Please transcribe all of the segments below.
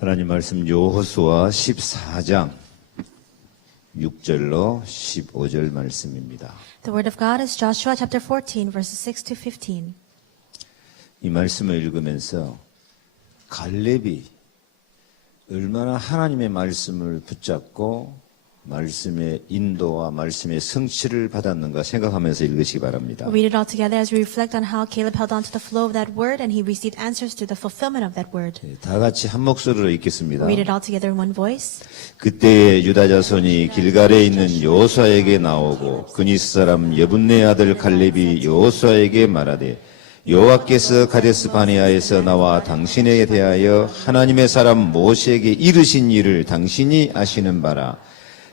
하나님 말씀 여호수아 14장 6절로 15절 말씀입니다. The word of God is Joshua chapter 14, verses 6 to 15. 이 말씀을 읽으면서 갈렙이 얼마나 하나님의 말씀을 붙잡고 말씀의 인도와 말씀의 성취를 받았는가 생각하면서 읽으시기 바랍니다. We'll read it all together as we reflect on how Caleb held on to the flow of that word and he received answers to the fulfillment of that word. 다 같이 한 목소리로 읽겠습니다. Read it all together in one voice. 그때에 유다 자손이 길갈에 있는 여호수아에게 나오고 그니스 사람 여분네 아들 갈렙이 여호수아에게 말하되 여호와께서 가데스 바네아에서 나와 당신에게 대하여 하나님의 사람 모세에게 이르신 일을 당신이 아시는 바라.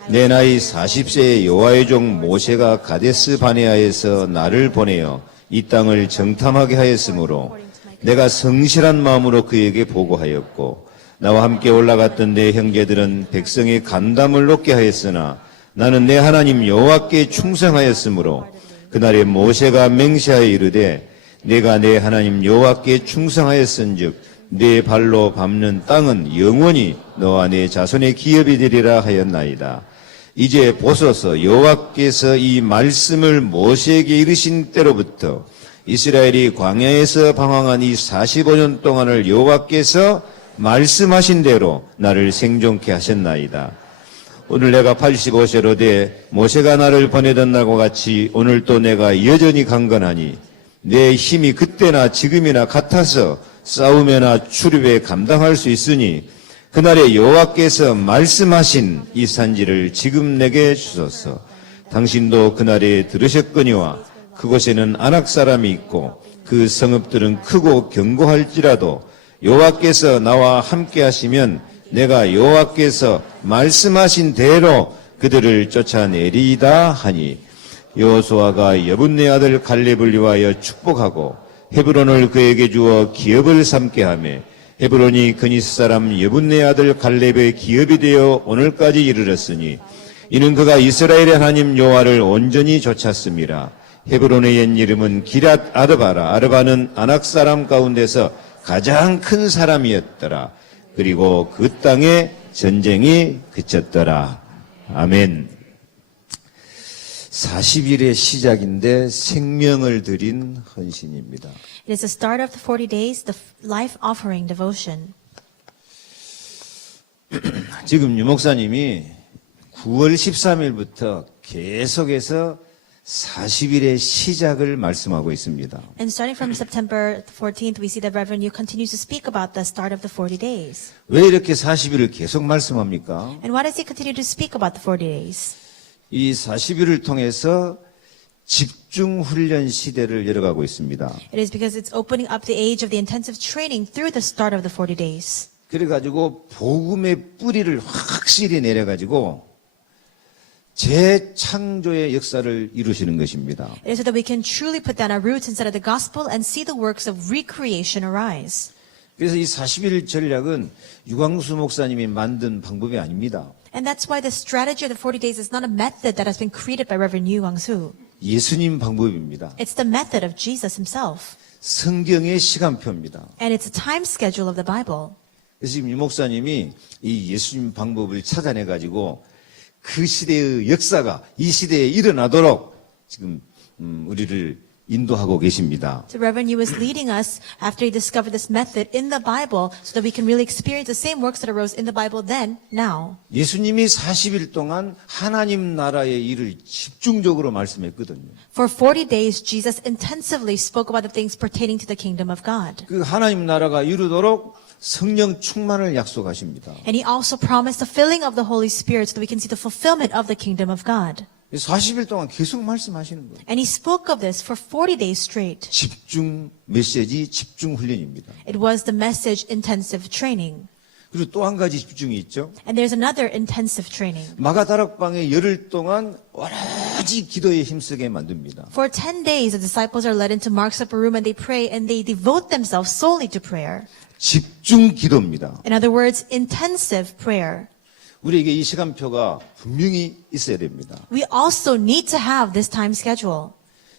내 나이 40세의 여호와의 종 모세가 가데스 바네아에서 나를 보내어 이 땅을 정탐하게 하였으므로 내가 성실한 마음으로 그에게 보고하였고 나와 함께 올라갔던 내 형제들은 백성의 간담을 높게 하였으나 나는 내 하나님 여호와께 충성하였으므로 그날에 모세가 맹세하여 이르되 내가 내 하나님 여호와께 충성하였은즉 내 발로 밟는 땅은 영원히 너와 내 자손의 기업이 되리라 하였나이다. 이제 보소서 여호와께서 이 말씀을 모세에게 이르신 때로부터 이스라엘이 광야에서 방황한 이 45년 동안을 여호와께서 말씀하신 대로 나를 생존케 하셨나이다. 오늘 내가 85세로 돼 모세가 나를 보내던 날과 같이 오늘 또 내가 여전히 강건하니 내 힘이 그때나 지금이나 같아서 싸움에나 출입에 감당할 수 있으니 그날에 여호와께서 말씀하신 이 산지를 지금 내게 주소서. 당신도 그날에 들으셨거니와 그곳에는 아낙 사람이 있고 그 성읍들은 크고 견고할지라도 여호와께서 나와 함께 하시면 내가 여호와께서 말씀하신 대로 그들을 쫓아내리이다 하니 여호수아가 여분네 아들 갈렙을 위하여 축복하고 헤브론을 그에게 주어 기업을 삼게 하며 헤브론이 그니스 사람 여분네 아들 갈렙의 기업이 되어 오늘까지 이르렀으니 이는 그가 이스라엘의 하나님 여호와를 온전히 좇았습니다. 헤브론의 옛 이름은 기랏 아르바라. 아르바는 아낙 사람 가운데서 가장 큰 사람이었더라. 그리고 그 땅에 전쟁이 그쳤더라. 아멘. 40일의 시작인데 생명을 드린 헌신입니다. It is the start of the 40 days, the life offering devotion. 지금 유 목사님이 9월 13일부터 계속해서 40일의 시작을 말씀하고 있습니다. And starting from September 14th, we see that Reverend Yu continues to speak about the start of the 40 days. 왜 이렇게 40일을 계속 말씀합니까? And why does he continue to speak about the 40 days? 이 40일을 통해서 집중 훈련 시대를 열어가고 있습니다. It is because it's opening up the age of the intensive training through the start of the 40 days. 그래가지고 복음의 뿌리를 확실히 내려가지고 재창조의 역사를 이루시는 것입니다. It is so that we can truly put down our roots inside of the gospel and see the works of recreation arise. 그래서 이 40일 전략은 유광수 목사님이 만든 방법이 아닙니다. And that's why the strategy of the 40 days is not a method that has been created by Reverend Yu Gwang-soo. 예수님 방법입니다. It's the method of Jesus himself. 성경의 시간표입니다. And it's a time schedule of the Bible. 그래서 지금 유 목사님이 이 예수님 방법을 찾아내가지고 그 시대의 역사가 이 시대에 일어나도록 지금 우리를 인도하고 계십니다. So Reverend Yu is leading us after he discovered this method in the Bible so that we can really experience the same works that arose in the Bible then, now. 예수님이 40일 동안 하나님 나라의 일을 집중적으로 말씀했거든요. For 40 days, Jesus intensively spoke about the things pertaining to the kingdom of God. 그 하나님 나라가 이루도록 성령 충만을 약속하십니다. And he also promised the filling of the Holy Spirit so that we can see the fulfillment of the kingdom of God. 40일 동안 계속 말씀하시는 거예요. And he spoke of this for 40 days straight. 집중 메시지, 집중 훈련입니다. It was the message intensive training. 그리고 또 한 가지 집중이 있죠. And there's another intensive training. 마가다락방에 열흘 동안 오로지 기도에 힘쓰게 만듭니다. For 10 days, the disciples are led into Mark's upper room and they pray and they devote themselves solely to prayer. 집중 기도입니다. In other words, intensive prayer. 우리에게 이 시간표가 분명히 있어야 됩니다. We also need to have this time schedule.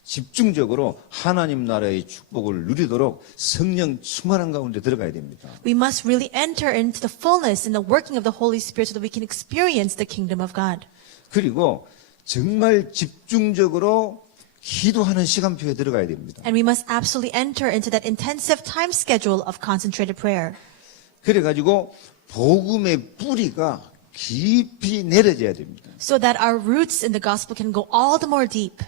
집중적으로 하나님 나라의 축복을 누리도록 성령 충만한 가운데 들어가야 됩니다. We must really enter into the fullness in the working of the Holy Spirit so that we can experience the kingdom of God. 그리고 정말 집중적으로 기도하는 시간표에 들어가야 됩니다. And we must absolutely enter into that intensive time schedule of concentrated prayer. 그래가지고 복음의 뿌리가 깊이 내려져야 됩니다. So that our roots in the gospel can go all the more deep.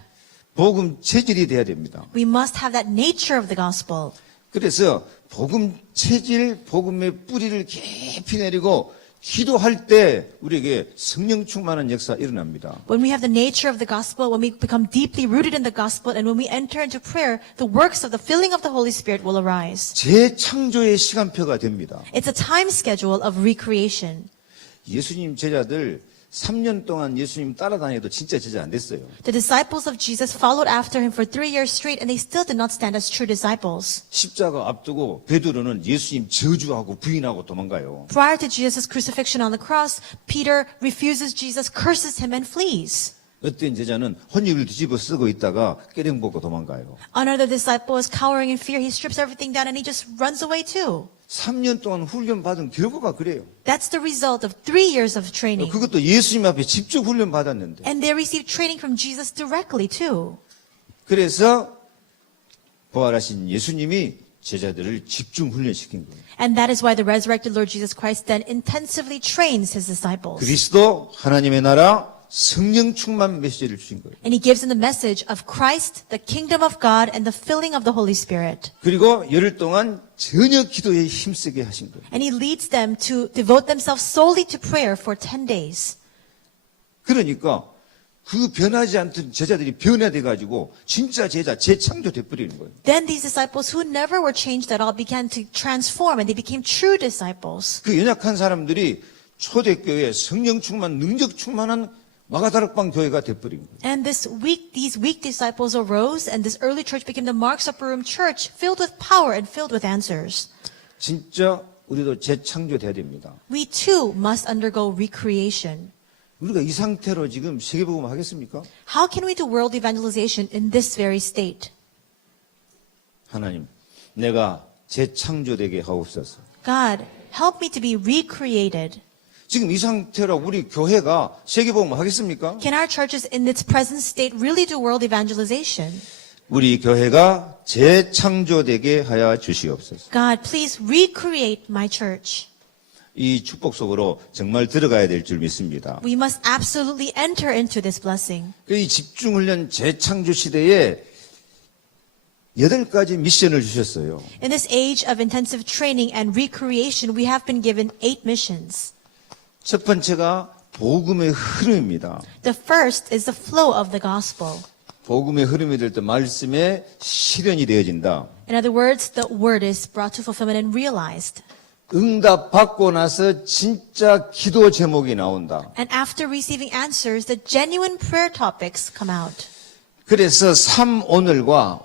복음 체질이 돼야 됩니다. We must have that nature of the gospel. 그래서 복음 체질, 복음의 뿌리를 깊이 내리고 기도할 때 우리에게 성령 충만한 역사 일어납니다. When we have the nature of the gospel, when we become deeply rooted in the gospel, and when we enter into prayer, the works of the filling of the Holy Spirit will arise. 재창조의 시간표가 됩니다. It's a time schedule of recreation. 예수님 제자들 3년 동안 예수님 따라다녀도 진짜 제자 안 됐어요. The disciples of Jesus followed after him for 3 years straight, and they still did not stand as true disciples. 십자가 앞두고 베드로는 예수님 저주하고 부인하고 도망가요. Prior to Jesus' crucifixion on the cross, Peter refuses Jesus, curses him, and flees. 어떤 제자는 혼입을 뒤집어 쓰고 있다가 깨령 보고 도망가요. Another disciple is cowering in fear. He strips everything down and he just runs away too. 3년 동안 훈련 받은 결과가 그래요. That's the result of 3 years of training. 그것도 예수님 앞에 직접 훈련 받았는데. And they received training from Jesus directly too. 그래서 부활하신 예수님이 제자들을 집중 훈련시킨 거예요. And that is why the resurrected Lord Jesus Christ then intensively trains his disciples. 그리스도 하나님의 나라 성령 충만 메시지를 주신 거예요. And he gives them the message of Christ, the kingdom of God, and the filling of the Holy Spirit. 그리고 열흘 동안 전혀 기도에 힘쓰게 하신 거예요. And he leads them to devote themselves solely to prayer for 10 days. 그러니까 그 변하지 않던 제자들이 변화돼 가지고 진짜 제자 재창조돼 버리는 거예요. Then these disciples who never were changed at all began to transform and they became true disciples. 그 연약한 사람들이 초대교회 성령 충만, 능력 충만한 마가다락방 교회가 돼 버린 거예요. And these weak disciples arose, and this early church became the Mark's Upper Room Church, filled with power and filled with answers. 진짜 우리도 재창조돼야 됩니다. We too must undergo recreation. 우리가 이 상태로 지금 세계복음 하겠습니까? How can we do world evangelization in this very state? 하나님, 내가 재창조되게 하옵소서. God, help me to be recreated. 지금 이 상태로 우리 교회가 세계복음 하겠습니까? Can our churches in its present state really do world evangelization? 우리 교회가 재창조되게 하여 주시옵소서. God, please recreate my church. 이 축복 속으로 정말 들어가야 될 줄 믿습니다. We must absolutely enter into this blessing. 이 집중훈련 재창조 시대에 8가지 미션을 주셨어요. In this age of intensive training and recreation, we have been given 8 missions. 첫 번째가 복음의 흐름입니다. The first is the flow of the gospel. 복음의 흐름이 될 때 말씀의 실현이 되어진다. In other words, the word is brought to fulfillment and realized. 응답 받고 나서 진짜 기도 제목이 나온다. And after receiving answers, the genuine prayer topics come out. 그래서 오늘과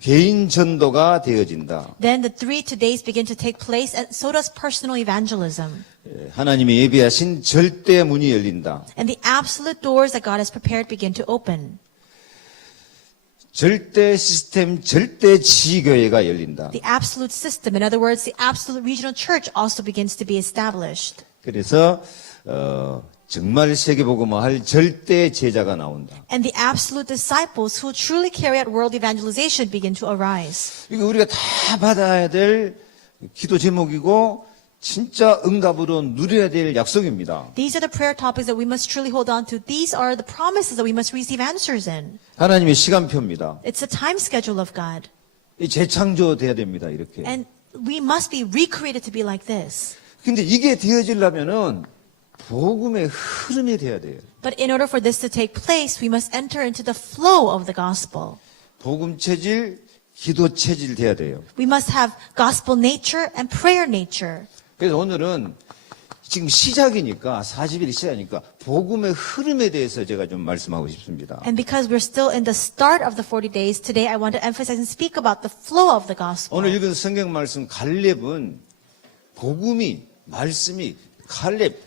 개인 전도가 되어진다. Then the 3 todays begin to take place, and so does personal evangelism. 하나님이 예비하신 절대 문이 열린다. And the absolute doors that God has prepared begin to open. 절대 시스템, 절대 지교회가 열린다. The absolute system, in other words, the absolute regional church also begins to be established. 그래서 정말 세계복음화할 절대 제자가 나온다. And the absolute disciples who truly carry out world evangelization begin to arise. 이거 우리가 다 받아야 될 기도 제목이고 진짜 응답으로 누려야 될 약속입니다. These are the prayer topics that we must truly hold on to. These are the promises that we must receive answers in. 하나님의 시간표입니다. It's the time schedule of God. 이 재창조돼야 됩니다. 이렇게. And we must be recreated to be like this. 근데 이게 되어지려면은 복음의 흐름이 돼야 돼요. But in order for this to take place, we must enter into the flow of the gospel. 복음 체질, 기도 체질 돼야 돼요. We must have gospel nature and prayer nature. 그래서 오늘은 지금 시작이니까 40일이 시작이니까 복음의 흐름에 대해서 제가 좀 말씀하고 싶습니다. And because we're still in the start of the 40 days, today I want to emphasize and speak about the flow of the gospel. 오늘 읽은 성경 말씀 갈렙은 복음이 말씀이 갈렙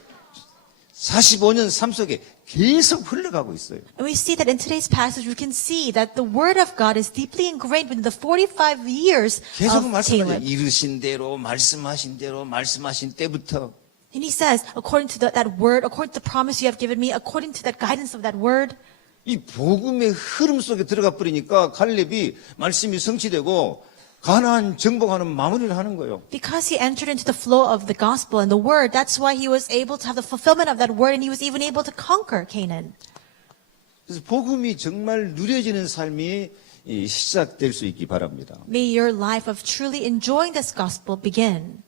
45년 삶 속에 계속 흘러가고 있어요. And we see that in today's passage, we can see that the word of God is deeply ingrained within the 45 years 계속 of 말씀하세요. Caleb. 이르신 대로 말씀하신 대로 말씀하신 때부터 And he says, according to that word, according to the promise you have given me, according to the guidance of that word, 이 복음의 흐름 속에 들어가 버리니까 갈렙이 말씀이 성취되고 가나안 정복하는 마무리를 하는 거예요. because he entered into the flow of the gospel and the word, that's why he was able to have the fulfillment of that word and he was even able to conquer Canaan. 그래서 복음이 정말 누려지는 삶이 시작될 수 있기 바랍니다. May your life of truly enjoying this gospel begin.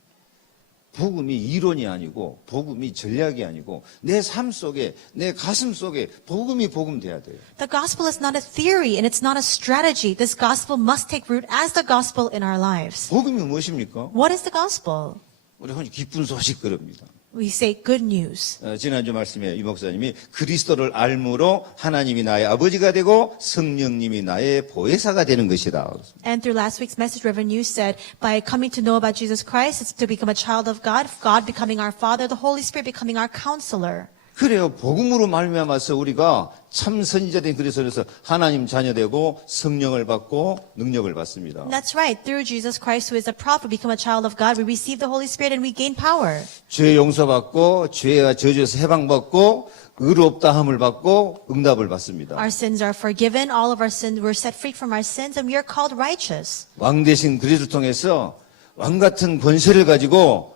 복음이 이론이 아니고 복음이 전략이 아니고 내 삶 속에 내 가슴 속에 복음이 복음돼야 돼요. The gospel is not a theory and it's not a strategy. This gospel must take root as the gospel in our lives. 복음이 무엇입니까? What is the gospel? 우리 흔히 기쁜 소식 그럽니다. We say good news. 지난주 말씀에 이 목사님이 그리스도를 알므로 하나님이 나의 아버지가 되고 성령님이 나의 보혜사가 되는 것이다. And through last week's message, Reverend Yu said, by coming to know about Jesus Christ, it's to become a child of God, God becoming our Father, the Holy Spirit becoming our counselor. 그래요. 복음으로 말미암아서 우리가 참 선지자된 그리스도에서 하나님 자녀되고 성령을 받고 능력을 받습니다. And that's right. Through Jesus Christ, who is a prophet, we become a child of God. We receive the Holy Spirit and we gain power. 죄 용서받고 죄와 저주에서 해방받고 의롭다 함을 받고 응답을 받습니다. Our sins are forgiven. All of our sins, we're set free from our sins and we are called righteous. 왕 대신 그리스도를 통해서 왕 같은 권세를 가지고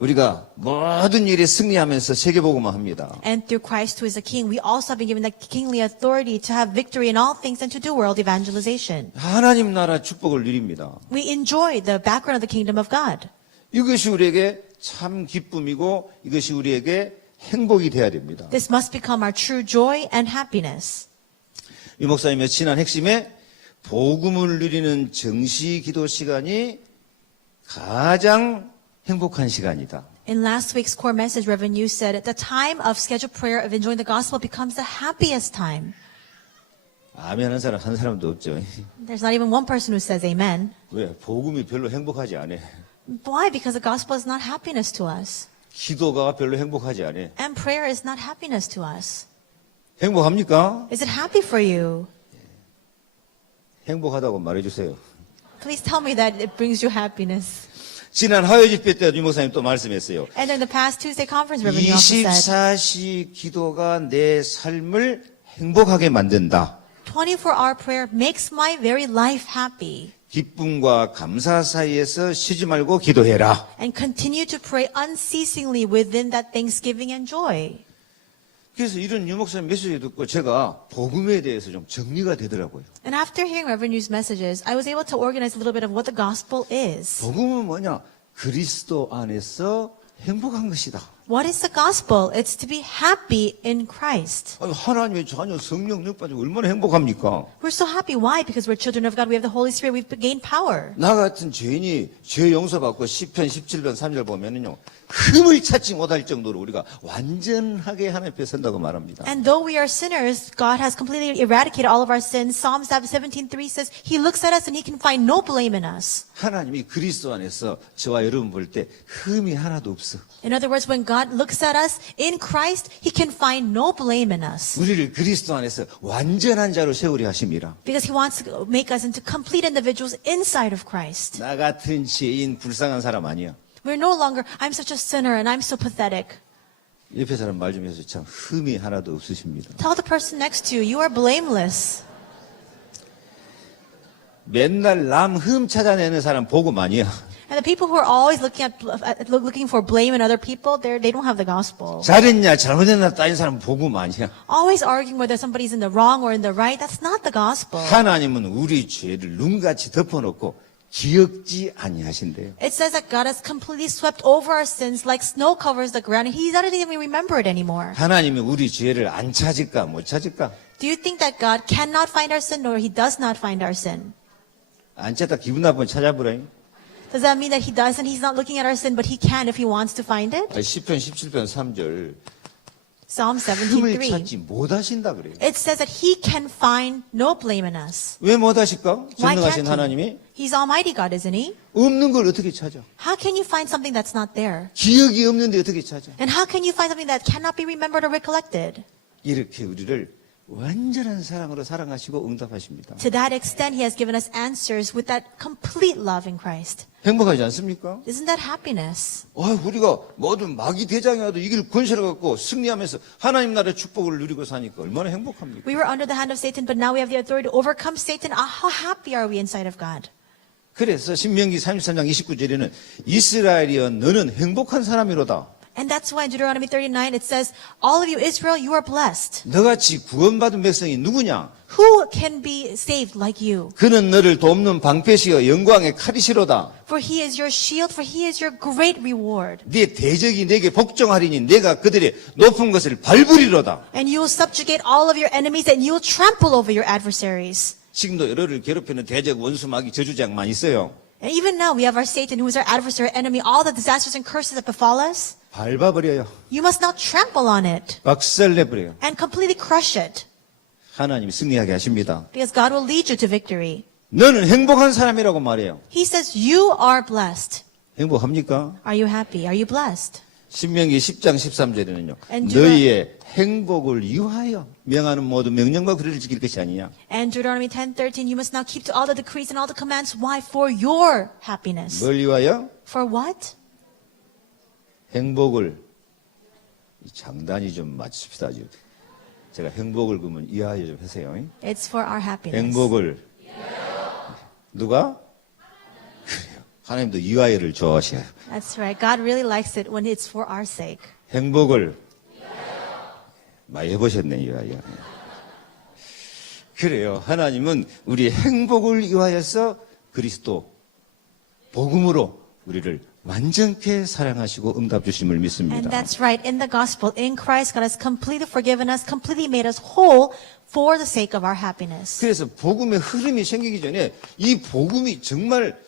우리가 모든 일에 승리하면서 세계복음화 합니다. And through Christ, who is a king, we also have been given the kingly authority to have victory in all things and to do world evangelization. 하나님 나라 축복을 누립니다. We enjoy the background of the kingdom of God. 이것이 우리에게 참 기쁨이고 이것이 우리에게 행복이 돼야 됩니다. This must become our true joy and happiness. 이 목사님의 지난 핵심에 복음을 누리는 정시 기도 시간이 가장 행복한 시간이다. In last week's core message, Reverend Yu said, at the time of scheduled prayer of enjoying the gospel becomes the happiest time. 아멘 하는 사람 한 사람도 없죠. There's not even one person who says amen. 왜? 복음이 별로 행복하지 않아. Why? Because the gospel is not happiness to us. 기도가 별로 행복하지 않아. And prayer is not happiness to us. 행복합니까? Is it happy for you? 행복하다고 말해주세요. Please tell me that it brings you happiness. 지난 화요 집회 때 유 목사님 또 말씀했어요. And in the past Tuesday conference, Reverend Yu also said, 24시 기도가 내 삶을 행복하게 만든다. 24-hour prayer makes my very life happy. 기쁨과 감사 사이에서 쉬지 말고 기도해라. And continue to pray unceasingly within that thanksgiving and joy. 그래서 이런 유 목사님 메시지 듣고 제가 복음에 대해서 좀 정리가 되더라고요. And after hearing Reverend Yu's messages, I was able to organize a little bit of what the gospel is. 복음은 뭐냐? 그리스도 안에서 행복한 것이다. What is the gospel? It's to be happy in Christ. 아니, 하나님의 자녀 성령 능력 받으면 얼마나 행복합니까? We're so happy. Why? Because we're children of God. We have the Holy Spirit. We've gained power. 나 같은 죄인이 죄 용서받고 시편 17편 3절 보면은요. 흠을 찾지 못할 정도로 우리가 완전하게 하나님 앞에 선다고 말합니다. And though we are sinners, God has completely eradicated all of our sins. Psalms 17:3 says, He looks at us and He can find no blame in us. 하나님이 그리스도 안에서 저와 여러분 볼 때 흠이 하나도 없어. In other words, when God looks at us in Christ, He can find no blame in us. 우리를 그리스도 안에서 완전한 자로 세우려 하심이라. Because He wants to make us into complete individuals inside of Christ. 나 같은 죄인 불쌍한 사람 아니야. We're no longer, I'm such a sinner and I'm so pathetic. 옆에 사람 말 좀 해서 참 흠이 하나도 없으십니다. Tell the person next to you, you are blameless. 맨날 남 흠 찾아내는 사람 복음 아니야. And the people who are always looking for blame in other people, they don't have the gospel. 잘했냐 잘못했냐 따진 사람 복음 아니야. Always arguing whether somebody's in the wrong or in the right, that's not the gospel. 하나님은 우리 죄를 눈같이 덮어놓고 기억지 아니하신대요. It says that God has completely swept over our sins like snow covers the ground and He doesn't even remember it anymore. 하나님이 우리 죄를 안 찾을까 못 찾을까? Do you think that God cannot find our sin or He does not find our sin? 안 찾다 기분 나쁘면 찾아보라. Does that mean that He doesn't? He's not looking at our sin, but He can if He wants to find it? 시편 17편 3절 Psalm 흠을 17:3. 찾지 못하신다 그래요. It says that He can find no blame in us. 왜 못하실까? Why 전능하신 can't 하나님이 He? He's Almighty God, isn't He? 없는 걸 어떻게 찾아? How can you find something that's not there? 기억이 없는데 어떻게 찾아? And how can you find something that cannot be remembered or recollected? 이렇게 우리를 완전한 사랑으로 사랑하시고 응답하십니다. To that extent, He has given us answers with that complete love in Christ. 행복하지 않습니까? Isn't that happiness? 우리가 모든 마귀 대장이 와도 이길 권세를 갖고 승리하면서 하나님 나라의 축복을 누리고 사니까 얼마나 행복합니까? We were under the hand of Satan, but now we have the authority to overcome Satan. How happy are we inside of God? 그래서 신명기 33장 29절에는 이스라엘이여 너는 행복한 사람이로다. And that's why in Deuteronomy 39 it says, all of you Israel, you are blessed. 너같이 구원받은 백성이 누구냐? Who can be saved like you? 그는 너를 돕는 방패시여 영광의 칼이시로다. For He is your shield, for He is your great reward. 네 대적이 내게 복종하리니 내가 그들의 높은 것을 밟으리로다. And you will subjugate all of your enemies and you will trample over your adversaries. 지금도 여러를 괴롭히는 대적 원수 마귀 저주자만 있어요. And even now we have our Satan who is our adversary, enemy, all the disasters and curses that befall us. 밟아버려요. You must now trample on it 박살내버려요. and completely crush it. 하나님이 승리하게 하십니다. Because God will lead you to victory. 너는 행복한 사람이라고 말해요. He says you are blessed. 행복합니까? Are you happy? Are you blessed? 신명기 10장 13절에는요. And 너희의 행복을 위하여 명하는 모든 명령과 규례를 지킬 것이 아니냐. And Deuteronomy 10:13, you must now keep to all the decrees and all the commands. Why? For your happiness. 뭘 위하여? For what? 행복을 장단이 좀 맞춥시다. 제가 행복을 그러면 이하여 좀 하세요. It's for our happiness. 행복을 누가? 그래요. 하나님도 이하여를 좋아하셔요. That's right. God really likes it when it's for our sake. 행복을 많이 해보셨네, 이하여. 그래요. 하나님은 우리 행복을 위하여서 그리스도 복음으로 우리를 완전케 사랑하시고 응답 주심을 And 믿습니다. that's right. In the gospel, in Christ, God has completely forgiven us, completely made us whole for the sake of our happiness. 그래서 복음의 흐름이 생기기 전에 이 복음이 정말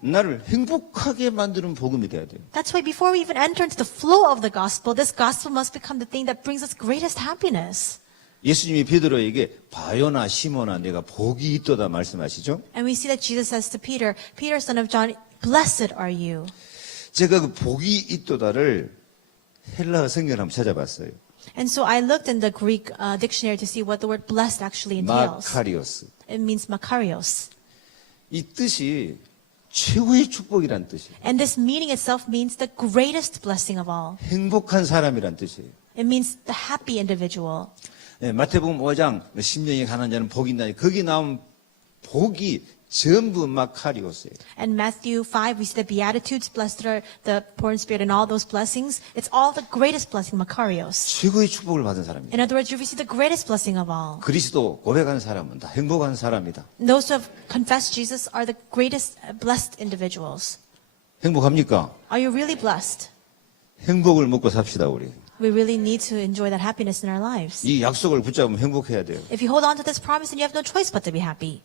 나를 행복하게 만드는 복음이 돼야 돼요. That's why before we even enter into the flow of the gospel, this gospel must become the thing that brings us greatest happiness. 예수님이 베드로에게 바요나 시모나 내가 복이 있도다 말씀하시죠. And we see that Jesus says to Peter, Peter, son of John, blessed are you. 제가 그 복이 있도다를 헬라어 성경을 한번 찾아봤어요. And so I looked in the Greek dictionary to see what the word blessed actually entails. 마카리오스. It means makarios. 이 뜻이 최고의 축복이란 뜻이에요. And this meaning itself means the greatest blessing of all. 행복한 사람이란 뜻이에요. It means the happy individual. 네, 마태복음 5장 심령이 가난 자는 복이 있나니 거기 나온 복이 전부 마카리오스예요. And Matthew 5, we see the Beatitudes, blessed are the poor in spirit and all those blessings. It's all the greatest blessing, makarios. 최고의 축복을 받은 사람입니다. In other words, you receive the greatest blessing of all. 그리스도 고백한 사람은 다 행복한 사람이다. And those who have confessed Jesus are the greatest blessed individuals. 행복합니까? Are you really blessed? 행복을 먹고 삽시다 우리. We really need to enjoy that happiness in our lives. 이 약속을 붙잡으면 행복해야 돼요. If you hold on to this promise, then you have no choice but to be happy.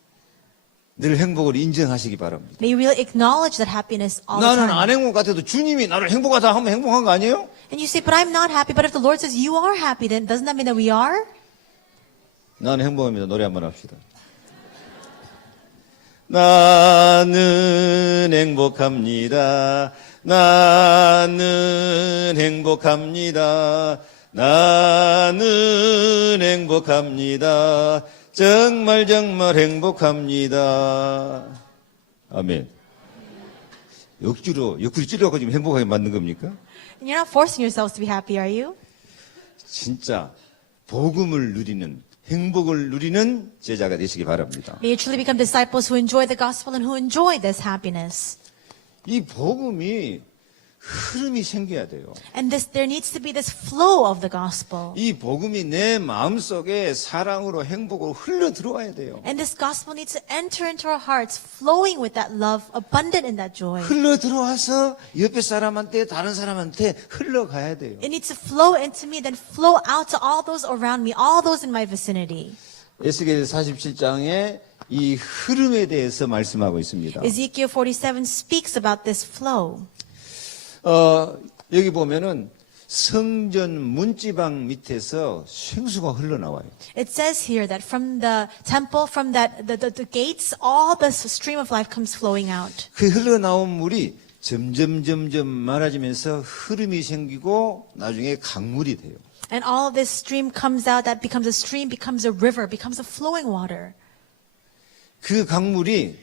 늘 행복을 인정하시기 바랍니다. May you really acknowledge that happiness all the 나는 time. 안 행복 같아도 주님이 나를 행복하다 하면 행복한 거 아니에요? And you say, but I'm not happy. But if the Lord says you are happy, then doesn't that mean that we are? 나는 행복합니다. 노래 한번 합시다. 나는 행복합니다. 나는 행복합니다. 나는 행복합니다. 정말 정말 행복합니다. 아멘. 옆구리 찌르고 지금 행복하게 만든 겁니까? And you're not forcing yourselves to be happy, are you? 진짜 복음을 누리는 행복을 누리는 제자가 되시기 바랍니다. May you truly become disciples who enjoy the gospel and who enjoy this happiness. 이 복음이 흐름이 생겨야 돼요. And there needs to be this flow of the gospel. 이 복음이 내 마음속에 사랑으로 행복으로 흘러 들어와야 돼요. And this gospel needs to enter into our hearts, flowing with that love, abundant in that joy. 흘러 들어와서 옆에 사람한테 다른 사람한테 흘러가야 돼요. It needs to flow into me, then flow out to all those around me, all those in my vicinity. 에스겔 47장에 이 흐름에 대해서 말씀하고 있습니다. Ezekiel 47 speaks about this flow. 여기 보면은 성전 문지방 밑에서 생수가 흘러나와요. It says here that from the temple, from the gates, all the stream of life comes flowing out. 그 흘러나온 물이 점점 많아지면서 흐름이 생기고 나중에 강물이 돼요. And all of this stream comes out, that becomes a stream, becomes a river, becomes a flowing water. 그 강물이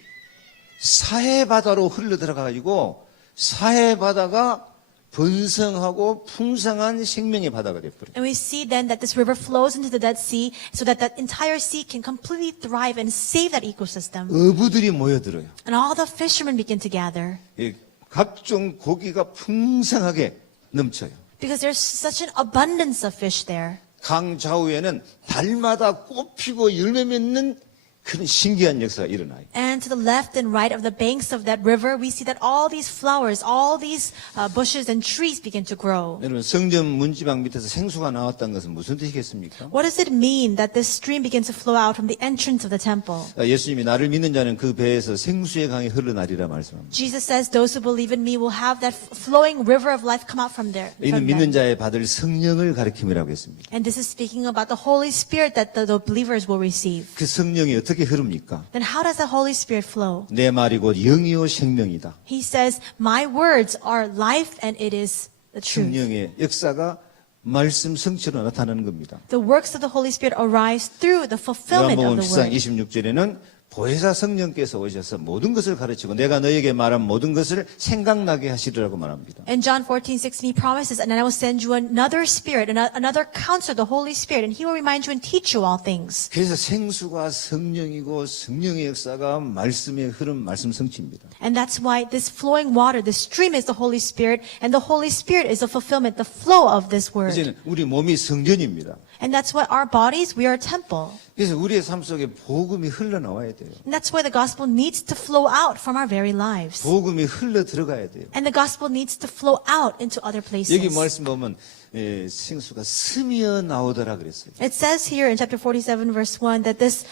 사해바다로 흘러 들어가가지고 사해바다가 번성하고 풍성한 생명의 바다가 돼버려요. And we see then that this river flows into the Dead Sea so that that entire sea can completely thrive and save that ecosystem. 어부들이 모여들어요. And all the fishermen begin to gather 이 각종 고기가 풍성하게 넘쳐요. because there's such an abundance of fish there. 강 좌우에는 달마다 꽃피고 열매 맺는 그런 신기한 역사가 일어나요. And to the left and right of the banks of that river, we see that all these flowers, all these bushes and trees begin to grow. 여러분 성전 문지방 밑에서 생수가 나왔다는 것은 무슨 뜻이겠습니까? What does it mean that this stream begins to flow out from the entrance of the temple? 예수님이 나를 믿는 자는 그 배에서 생수의 강이 흘러나리라 말씀합니다. Jesus says, those who believe in me will have that flowing river of life come out from there. 이는 믿는 자의 받을 성령을 가리킴이라고 했습니다. And this is speaking about the Holy Spirit that the believers will receive. 그 성령이 어떻게 흐릅니까? Then how does the Holy Spirit flow? 내 말이 곧 영이요 생명이다. He says, my words are life and it is the truth. 성령의 역사가 말씀 성취로 나타나는 겁니다. The works of the Holy Spirit arise through the fulfillment of 요한복음 the 10장 word. 26절에는 보혜사 성령께서 오셔서 모든 것을 가르치고 내가 너에게 말한 모든 것을 생각나게 하시리라고 말합니다. In John 14:16, he promises, and I will send you another spirit, another counselor, the Holy Spirit, and he will remind you and teach you all things. 그래서 생수가 성령이고 성령의 역사가 말씀의 흐름, 말씀 성취입니다. And that's why this flowing water, the stream is the Holy Spirit, and the Holy Spirit is the fulfillment, the flow of this word. 이제는 우리 몸이 성전입니다. And that's why our bodies, we are a temple. 그래서 우리의 삶 속에 복음이 흘러나와야 돼요. And that's why the gospel needs to flow out from our very lives. 복음이 흘러 들어가야 돼요. And the gospel needs to flow out into other places. 여기 말씀 보면 생수가 스며 나오더라 그랬어요. It says here in chapter 47 verse 1 that this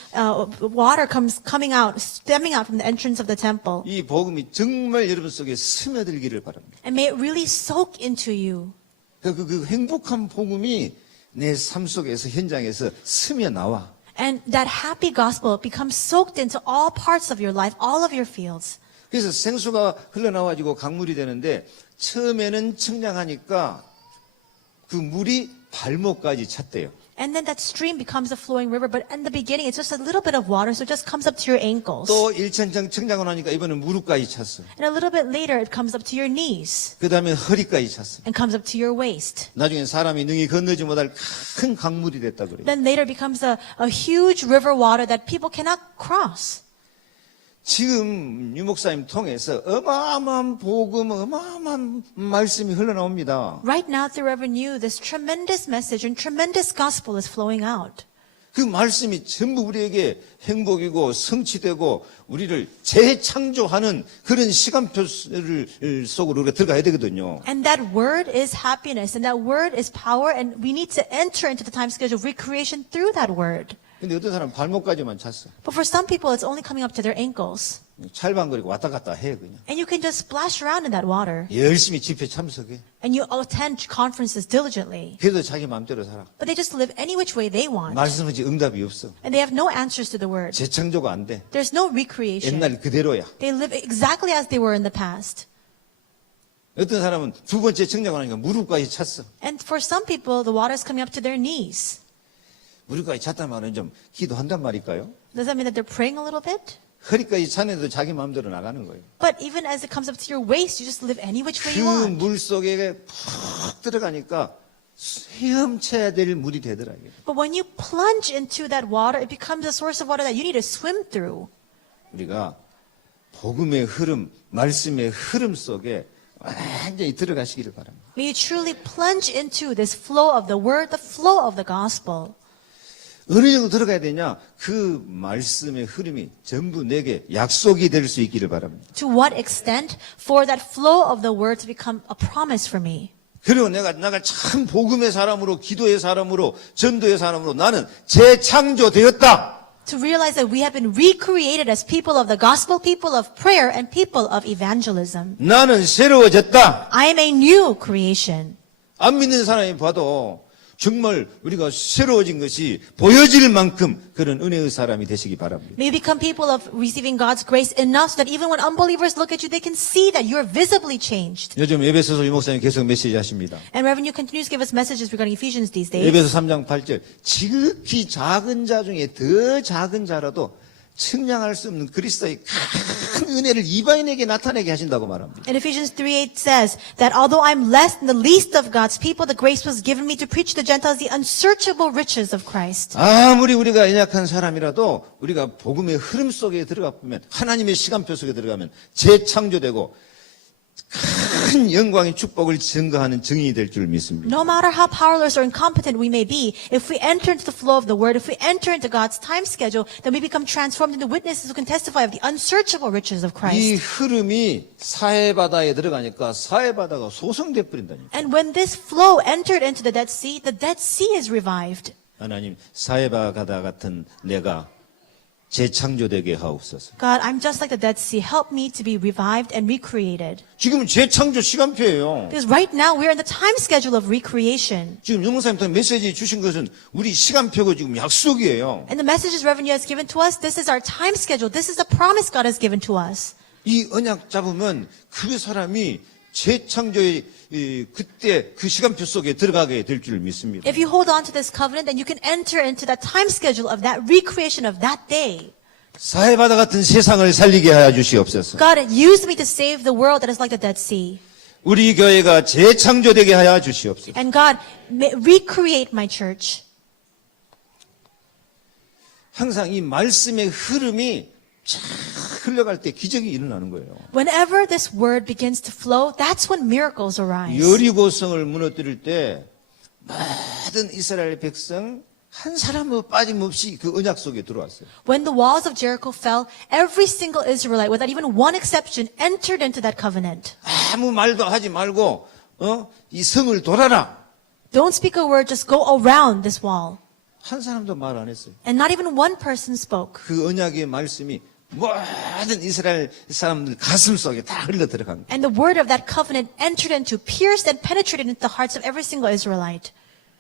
water comes coming out, stemming out from the entrance of the temple. 이 복음이 정말 여러분 속에 스며들기를 바랍니다. And may it really soak into you. 그 행복한 복음이 내 삶 속에서 현장에서 스며 나와. And that happy gospel becomes soaked into all parts of your life, all of your fields. 그래서 생수가 흘러나와지고 강물이 되는데 처음에는 청량하니까 그 물이 발목까지 찼대요. And then that stream becomes a flowing river, but in the beginning it's just a little bit of water, so it just comes up to your ankles. 또 일천장 청량하고 나니까 이번엔 무릎까지 찼어. And a little bit later it comes up to your knees 그 다음에 허리까지 찼어. and comes up to your waist. 나중엔 사람이 능히 건너지 못할 큰 강물이 됐다 그래요. Then later becomes a huge river water that people cannot cross. 지금 유 목사님 통해서 어마어마한 복음, 어마어마한 말씀이 흘러나옵니다. Right now through Reverend Yu, this tremendous message and tremendous gospel is flowing out. 그 말씀이 전부 우리에게 행복이고 성취되고 우리를 재창조하는 그런 시간표를 속으로 우리가 들어가야 되거든요. And that word is happiness, and that word is power, and we need to enter into the time schedule of recreation through that word. 근데 어떤 사람은 발목까지만 찼어. But for some people, it's only coming up to their ankles. 찰방거리고 왔다 갔다 해 그냥. And you can just splash around in that water. 열심히 집회 참석해. And you attend conferences diligently. 그래도 자기 마음대로 살아. But they just live any which way they want. 말씀하지 응답이 없어. And they have no answers to the word. 재창조가 안 돼. There's no recreation. 옛날 그대로야. They live exactly as they were in the past. 어떤 사람은 두 번째 청량하고 나니까 무릎까지 찼어. And for some people, the water is coming up to their knees. 무릎까지 찼단 말은 좀 기도한단 말일까요? Does that mean that they're praying a little bit? 허리까지 차는데도 자기 마음대로 나가는 거예요. But even as it comes up to your waist, you just live any which way 그 you want. 물 속에 푹 들어가니까 헤엄쳐야 될 물이 되더라고요. But when you plunge into that water, it becomes a source of water that you need to swim through. 우리가 복음의 흐름, 말씀의 흐름 속에 완전히 들어가시기를 바랍니다. May you truly plunge into this flow of the word, the flow of the gospel. 어느 정도 들어가야 되냐? 그 말씀의 흐름이 전부 내게 약속이 될 수 있기를 바랍니다. To what extent? For that flow of the word to become a promise for me. 그리고 내가 참 복음의 사람으로, 기도의 사람으로, 전도의 사람으로 나는 재창조되었다. To realize that we have been recreated as people of the gospel, people of prayer, and people of evangelism. 나는 새로워졌다. I am a new creation. 안 믿는 사람이 봐도 정말 우리가 새로워진 것이 보여질 만큼 그런 은혜의 사람이 되시기 바랍니다. May you become people of receiving God's grace enough so that even when unbelievers look at you, they can see that you're visibly changed. 요즘 에베소서 유목사님 계속 메시지 하십니다. And Reverend, you continues to give us messages regarding Ephesians these days. 에베소 3장 8절 지극히 작은 자 중에 더 작은 자라도 측량할 수 없는 그리스도의 큰 은혜를 이방인에게 나타내게 하신다고 말합니다. And Ephesians 3:8 says that although I'm less than the least of God's people, the grace was given me to preach to the Gentiles the unsearchable riches of Christ. 아무리 우리가 연약한 사람이라도 우리가 복음의 흐름 속에 들어가 보면 하나님의 시간표 속에 들어가면 재창조되고 큰 영광의 축복을 증거하는 증인이 될 줄 믿습니다. No matter how powerless or incompetent we may be, if we enter into the flow of the word, if we enter into God's time schedule, then we become transformed into witnesses who can testify of the unsearchable riches of 이 Christ. 흐름이 사해바다에 들어가니까 사해바다가 소성돼 버린다니까. And when this flow entered into the Dead Sea is revived. 하나님 사해바다 같은 내가 재창조되게 하옵소서. God, I'm just like the Dead Sea. Help me to be revived and recreated. 지금 재창조 시간표예요. Because right now we're in the time schedule of recreation. 지금 유목사님부터 메시지 주신 것은 우리 시간표고 지금 약속이에요. And the messages Reverend has given to us, this is our time schedule. This is the promise God has given to us. 이 언약 잡으면 그 사람이 재창조의 그때 그 시간표 속에 들어가게 될 줄 믿습니다. If you hold on to this covenant, then you can enter into that time schedule of that recreation of that day. 사해바다 같은 세상을 살리게 하여 주시옵소서. God, use me to save the world that is like the Dead Sea. 우리 교회가 재창조되게 하여 주시옵소서. And God, recreate my church. 항상 이 말씀의 흐름이 쫙 흘러갈 때 기적이 일어나는 거예요. Whenever this word begins to flow, that's when miracles arise. 여리고성을 무너뜨릴 때 모든 이스라엘 백성 한 사람도 빠짐없이 그 언약 속에 들어왔어요. When the walls of Jericho fell, every single Israelite, without even one exception, entered into that covenant. 아무 말도 하지 말고 이 성을 돌아라. Don't speak a word, just go around this wall. 한 사람도 말 안 했어요. And not even one person spoke. 그 언약의 말씀이 모든 이스라엘 사람들 가슴 속에 다 흘러 들어간 거예요. And the word of that covenant entered into, pierced and penetrated into the hearts of every single Israelite.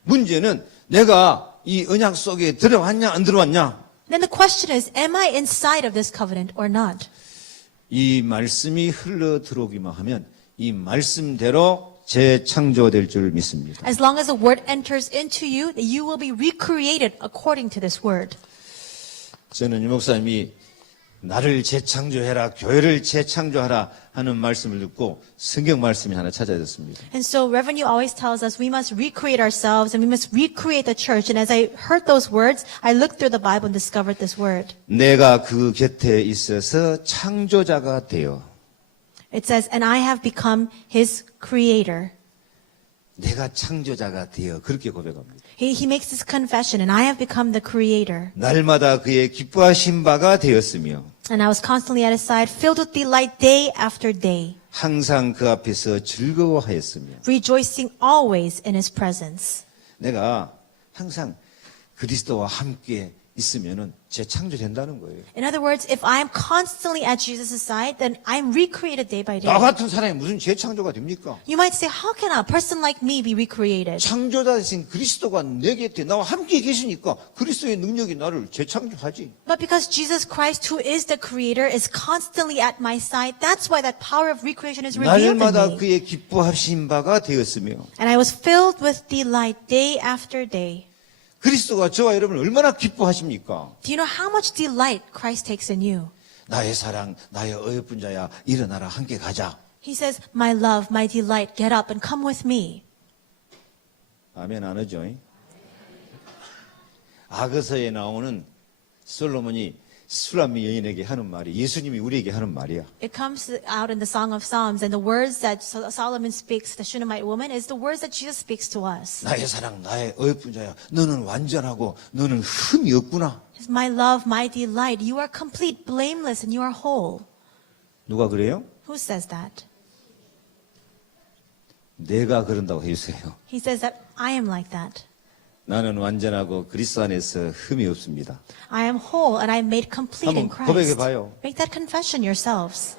문제는 내가 이 언약 속에 들어왔냐 안 들어왔냐? Then the question is, am I inside of this covenant or not? 이 말씀이 흘러 들어오기만 하면 이 말씀대로 재창조될 줄 믿습니다. As long as the word enters into you, you will be recreated according to this word. 저는 유 목사님이 나를 재창조해라, 교회를 재창조하라 하는 말씀을 듣고 성경 말씀이 하나 찾아졌습니다. And so Reverend Yu always tells us we must recreate ourselves and we must recreate the church. And as I heard those words, I looked through the Bible and discovered this word. 내가 그 곁에 있어서 창조자가 되어 It says, and I have become his creator. 내가 창조자가 되어 그렇게 고백합니다. He makes this confession, and I have become the creator. 날마다 그의 기뻐하신 바가 되었으며 And I was constantly at his side, filled with delight day after day, 항상 그 앞에서 즐거워하였으며 rejoicing always in his presence. 내가 항상 그리스도와 함께 있으면은 재창조된다는 거예요. In other words, if I am constantly at Jesus' side, then I'm recreated day by day. 나 같은 사람이 무슨 재창조가 됩니까? You might say, how can a person like me be recreated? 창조자 되신 그리스도가 내 곁에 나와 함께 계시니까 그리스도의 능력이 나를 재창조하지. But because Jesus Christ, who is the creator, is constantly at my side, that's why that power of recreation is revealed in 날마다 me. 그의 기뻐하신 바가 되었으며 And I was filled with delight day after day. 그리스도가 저와 여러분을 얼마나 기뻐하십니까? Do you know how much delight Christ takes in you? 나의 사랑, 나의 어여쁜 자야, 일어나라 함께 가자. He says, my love, my delight, get up and come with me. 아멘 안 하죠? 아그서에 나오는 솔로몬이 수람미 여인에게 하는 말이 예수님이 우리에게 하는 말이야. It comes out in the Song of Psalms, and the words that Solomon speaks, the Shunammite woman, is the words that Jesus speaks to us. 나의 사랑, 나의 어여쁜 자야, 너는 완전하고 너는 흠이 없구나. It's my love, my delight. You are complete, blameless, and you are whole. 누가 그래요? Who says that? 내가 그런다고 해주세요. He says that I am like that. 나는 완전하고 그리스도 안에서 흠이 없습니다. I am whole and I am made complete in 한번 고백해 Christ. 봐요. Make that confession yourselves.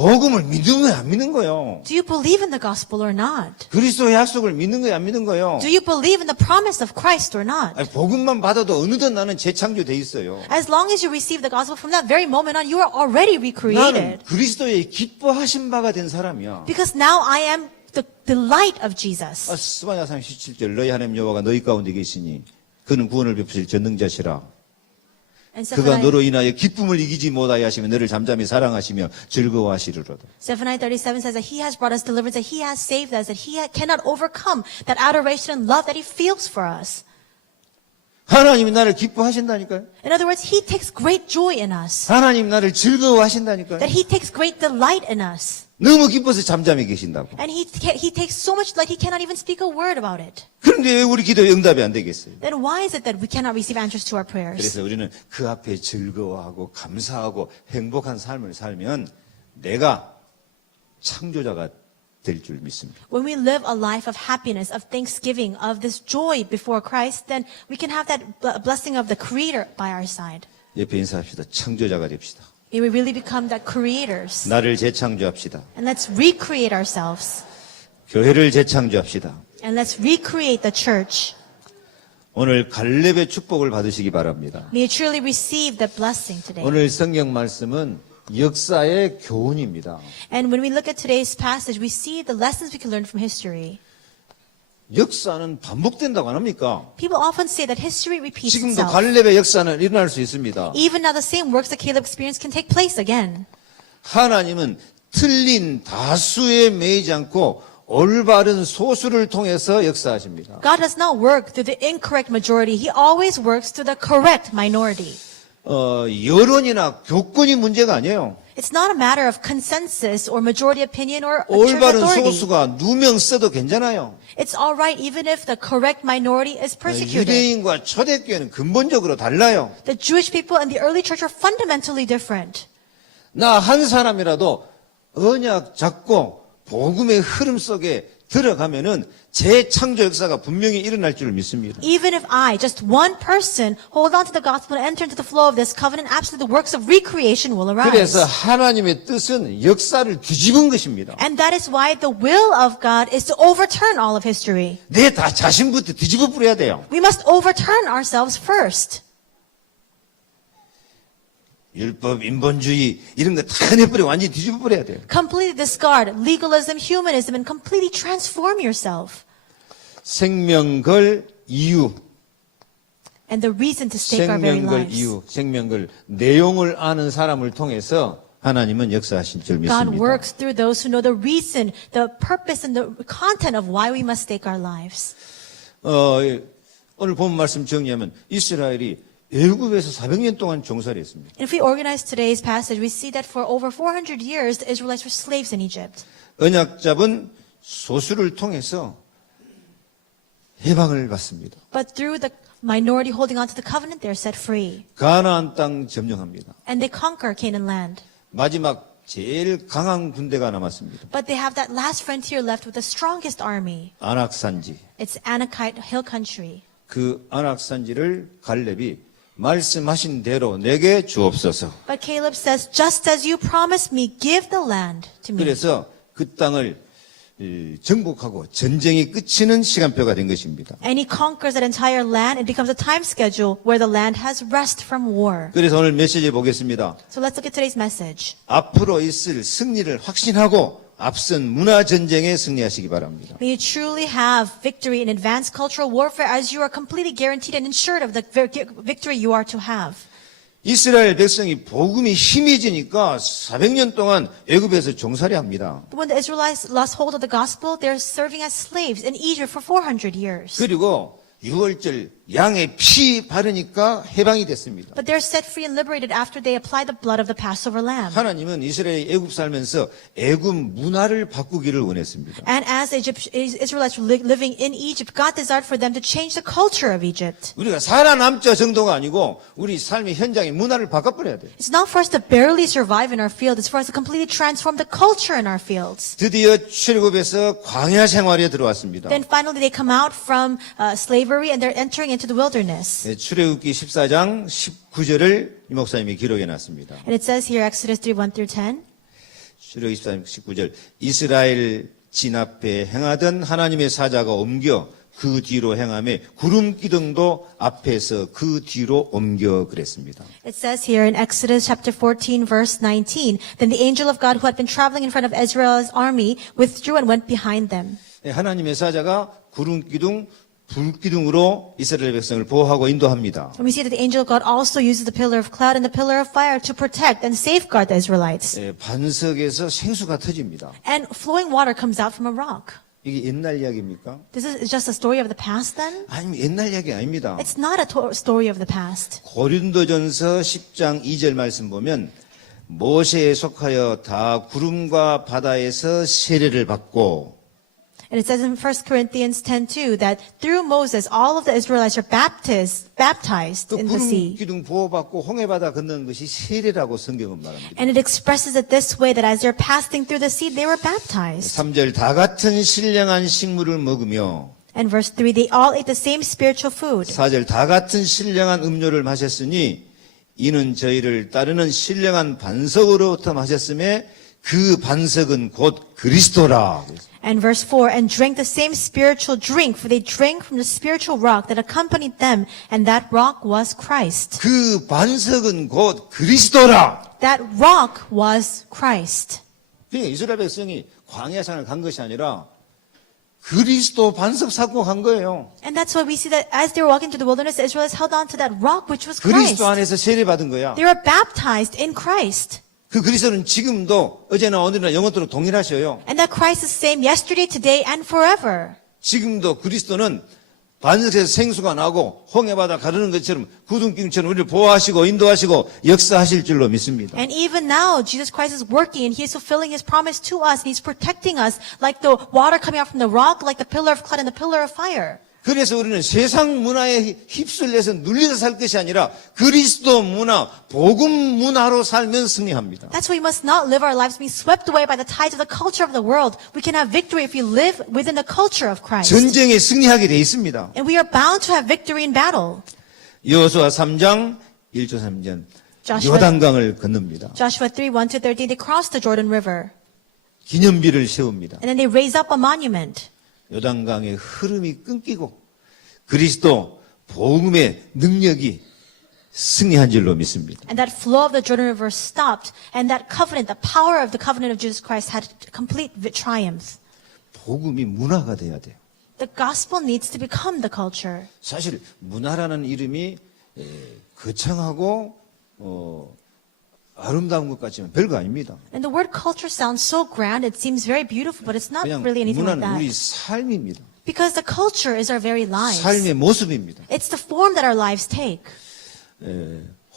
복음을 믿는 거야, 안 믿는 거요? Do you believe in the gospel or not? 그리스도의 약속을 믿는 거야, 안 믿는 거요? Do you believe in the promise of Christ or not? 아니, 복음만 받아도 어느덧 나는 재창조돼 있어요. As long as you receive the gospel from that very moment on, you are already 나는 recreated. 그리스도의 기뻐하신 바가 된 사람이야. Because now I am the delight of Jesus. 스바냐상 17절 너희 하나님 여호와가 너희 가운데 계시니 그는 구원을 베푸실 전능자시라. And 그가 Zephaniah, 너로 인하여 기쁨을 이기지 못하여 하시며 너를 잠잠히 사랑하시며 즐거워하시리로다. Zephaniah 37 says that he has brought us deliverance, that he has saved us, that he cannot overcome that adoration and love that he feels for us. 하나님이 나를 기뻐하신다니까요. In other words, he takes great joy in us. 하나님 나를 즐거워하신다니까요. That he takes great delight in us. 너무 기뻐서 잠잠히 계신다고. And he takes so much delight, he cannot even speak a word about it. 그런데 왜 우리 기도에 응답이 안 되겠어요? Then why is it that we cannot receive answers to our prayers? 그래서 우리는 그 앞에 즐거워하고 감사하고 행복한 삶을 살면 내가 창조자가 될 줄 믿습니다. When we live a life of happiness, of thanksgiving, of this joy before Christ, then we can have that blessing of the Creator by our side. 옆에 인사합시다. 창조자가 됩시다. May we really become that creators. 나를 재창조합시다. And let's recreate ourselves. 교회를 재창조합시다. And let's recreate the church. 오늘 갈렙의 축복을 받으시기 바랍니다. May you truly receive the blessing today. 오늘 성경 말씀은 역사의 교훈입니다. And when we look at today's passage, we see the lessons we can learn from history. 역사는 반복된다고 안 합니까? People often say that history repeats 지금도 itself. 갈렙의 역사는 일어날 수 있습니다. Even now, the same works that Caleb experienced can take place again. 하나님은 틀린 다수에 매이지 않고 올바른 소수를 통해서 역사하십니다. God does not work through the incorrect majority. He always works through the correct minority. 여론이나 교권이 문제가 아니에요. It's not a matter of consensus or majority opinion or a church 올바른 authority. 소수가 누명 써도 괜찮아요. It's all right even if the correct minority is persecuted. 유대인과 초대교회는 근본적으로 달라요. The Jewish people and the early church are fundamentally different. 나 한 사람이라도 언약 잡고 복음의 흐름 속에 들어가면은 재창조 역사가 분명히 일어날 줄 믿습니다. Even if I, just one person, hold on to the gospel and enter into the flow of this covenant, absolutely the works of recreation will arise. 그래서 하나님의 뜻은 역사를 뒤집은 것입니다. And that is why the will of God is to overturn all of history. 내 다 자신부터 뒤집어 버려야 돼요. We must overturn ourselves first. 율법, 인본주의 이런 거 다 내버려 완전히 뒤집어 버려야 돼요. Completely discard legalism, humanism, and completely transform yourself. 생명 걸 이유, And the reason to stake our very 생명 걸 lives. 이유, 생명 걸 내용을 아는 사람을 통해서 하나님은 역사하신 줄 God 믿습니다. works through those who know the reason, the purpose, and the content of why we must stake our lives. 오늘 본 말씀 정리하면 이스라엘이 애굽에서 400년 동안 종살이 했습니다. And if we organize today's passage, we see that for over 400 years, the Israelites were slaves in Egypt. 언약 잡은 소수를 통해서 해방을 받습니다. But through the minority holding on to the covenant, they're set free. 가나안 땅 점령합니다. And they conquer Canaan land. 마지막 제일 강한 군대가 남았습니다. But they have that last frontier left with the strongest army. 안악산지. It's Anakite hill country. 그 안악산지를 갈렙이 말씀하신 대로 내게 주옵소서. But Caleb says, just as you promised me, give the land to me. 그래서 그 땅을 정복하고 전쟁이 끝이는 시간표가 된 것입니다. And he conquers that entire land. It becomes a time schedule where the land has rest from war. 그래서 오늘 메시지 보겠습니다. So let's look at today's message. 앞으로 있을 승리를 확신하고 앞선 문화 전쟁에 승리하시기 바랍니다. May you truly have victory in advanced cultural warfare as you are completely guaranteed and ensured of the victory you are to have. 이스라엘 백성이 복음이 힘해지니까 400년 동안 애굽에서 종살이 합니다. When the Israelites lost hold of the gospel, they're serving as slaves in Egypt for 400 years. 그리고 6월절 양의 피 바르니까 해방이 됐습니다. But they're set free and liberated after they apply the blood of the Passover lamb. 하나님은 이스라엘이 애굽 살면서 애굽 문화를 바꾸기를 원했습니다. And as Israelites were living in Egypt, God desired for them to change the culture of Egypt. 우리가 살아남자 정도가 아니고 우리 삶의 현장의 문화를 바꿔버려야 돼요. It's not for us to barely survive in our field. It's for us to completely transform the culture in our fields. 드디어 출애굽에서 광야 생활에 들어왔습니다. Then finally they come out from slavery and they're entering into the wilderness. 출애굽기 14장 19절을 이 목사님이 기록해 놨습니다. And it says here, Exodus 3:1-10. 출애굽 24장 19절 이스라엘 진 앞에 행하던 하나님의 사자가 옮겨 그 뒤로 행하며 구름 기둥도 앞에서 그 뒤로 옮겨 그랬습니다. It says here in Exodus chapter 14 verse 19, Then the angel of God who had been traveling in front of Israel's army withdrew and went behind them. 하나님의 사자가 구름 기둥, 불 기둥으로 이스라엘 백성을 보호하고 인도합니다. And we see that the angel of God also uses the pillar of cloud and the pillar of fire to protect and safeguard the Israelites. 반석에서 생수가 터집니다. And flowing water comes out from a rock. 이게 옛날 이야기입니까? This is just a story of the past then? 아니 옛날 이야기 아닙니다. It's not a story of the past. 고린도전서 10장 2절 말씀 보면 모세에 속하여 다 구름과 바다에서 세례를 받고 And it says in 1 Corinthians 10:2 that through Moses all of the Israelites are baptized 또 in the 구름 sea. 기둥 보호받고 홍해바다 건너는 것이 세례라고 성경은 말합니다. And it expresses it this way that as they're passing through the sea, they were baptized. 3절 다 같은 신령한 식물을 먹으며 And verse 3, they all ate the same spiritual food. 4절 다 같은 신령한 음료를 마셨으니 이는 저희를 따르는 신령한 반석으로부터 마셨음에 그 반석은 곧 그리스도라. And verse 4, and drank the same spiritual drink, for they drank from the spiritual rock that accompanied them, and that rock was Christ. 그 반석은 곧 그리스도라. That rock was Christ. 그러니까 이스라엘 백성이 광야산을 간 것이 아니라 그리스도 반석 삼고 간 거예요. And that's why we see that as they were walking through the wilderness, the Israelites held on to that rock which was Christ. 그리스도 안에서 세례받은 거야. They were baptized in Christ. 그 그리스도는 지금도 어제나 오늘이나 영원토록 동일하셔요. And that Christ is the same yesterday, today, and forever. 지금도 그리스도는 반석에서 생수가 나고 홍해바다 가르는 것처럼 구둥기둥처럼 우리를 보호하시고 인도하시고 역사하실 줄로 믿습니다. And even now, Jesus Christ is working and He is fulfilling His promise to us and He's protecting us like the water coming out from the rock, like the pillar of cloud and the pillar of fire. 그래서 우리는 세상 문화에 휩쓸려서 눌려서 살 것이 아니라 그리스도 문화, 복음 문화로 살면 승리합니다. That's why we must not live our lives being swept away by the tides of the culture of the world. We can have victory if we live within the culture of Christ. 전쟁에 승리하게 돼 있습니다. And we are bound to have victory in battle. 여호수아 3장 1조 3절 Joshua- 요단강을 건넙니다. Joshua 3, 1-13, they crossed the Jordan River. 기념비를 세웁니다. And then they raise up a monument. 요단강의 흐름이 끊기고 그리스도 복음의 능력이 승리한 줄로 믿습니다. And that flow of the Jordan River stopped. And that covenant, the power of the covenant of Jesus Christ had complete triumph. 복음이 문화가 돼야 돼요. The gospel needs to become the culture. 사실 문화라는 이름이 거창하고 아름다운 것 같지만 별거 아닙니다. And the word culture sounds so grand, it seems very beautiful, but it's not 그냥 really anything like 문화는 우리 that. 삶입니다. Because the culture is our very lives. 삶의 모습입니다. It's the form that our lives take.